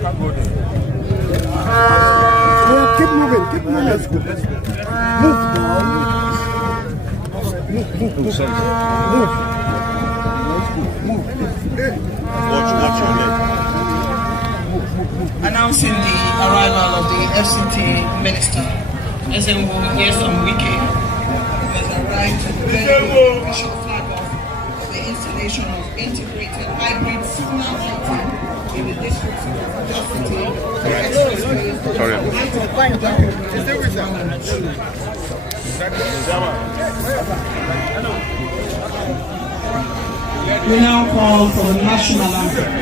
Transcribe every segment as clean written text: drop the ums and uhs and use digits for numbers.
Yeah, keep moving, keep moving. Let's go. Move down. Move. Watch your leg. Announcing the arrival of the FCT minister, Wike, has arrived to bear the official flag off for the installation of integrated hybrid signal lighting in the district of Abuja. We now call for the national anthem.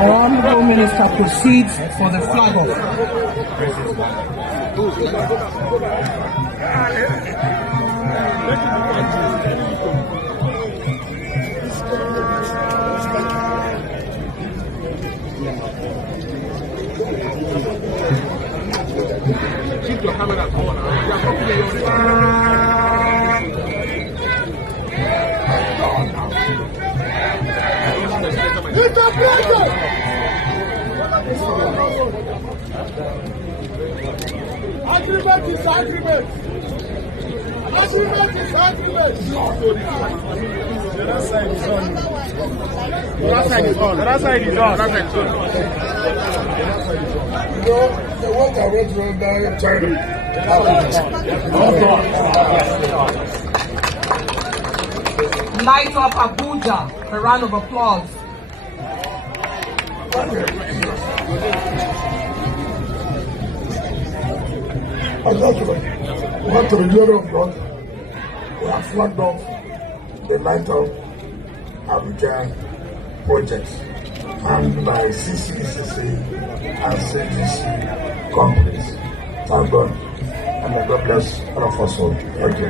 Our Honorable Minister proceeds for the flag off. Keep your camera on. Agreement is agreement. Agreement is agreement. The other side is on. The other side is on. The other side is on. You know, the work I went through in China. Light up Abuja. A round of applause. What to the glory of God, we have flagged off the Light of Abuja projects and by CCCC and CDC companies. Thank God, and may God bless all of us all. Thank you.